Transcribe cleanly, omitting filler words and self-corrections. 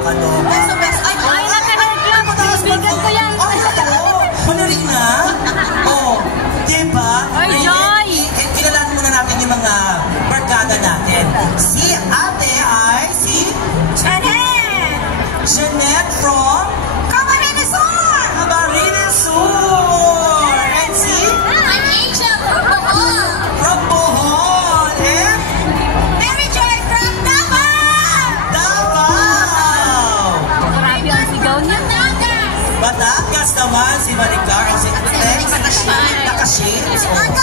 ka doon. Ay, naka-red lang. Kaibigan ko yan. Ay, oo. Ballerina? Oo. Diba? Ay, Joy! Kilalanin muna natin yung mga barkada natin. Si ate ay si Janet! Janet from Camarines Sur! Camarines Sur! And si I'm Angel from Bohol! from Bohol! And Mary Joy from Davao! Davao! Grabe ang sigaw niya. Batangas naman si Maricar and si Tex. Nakashades.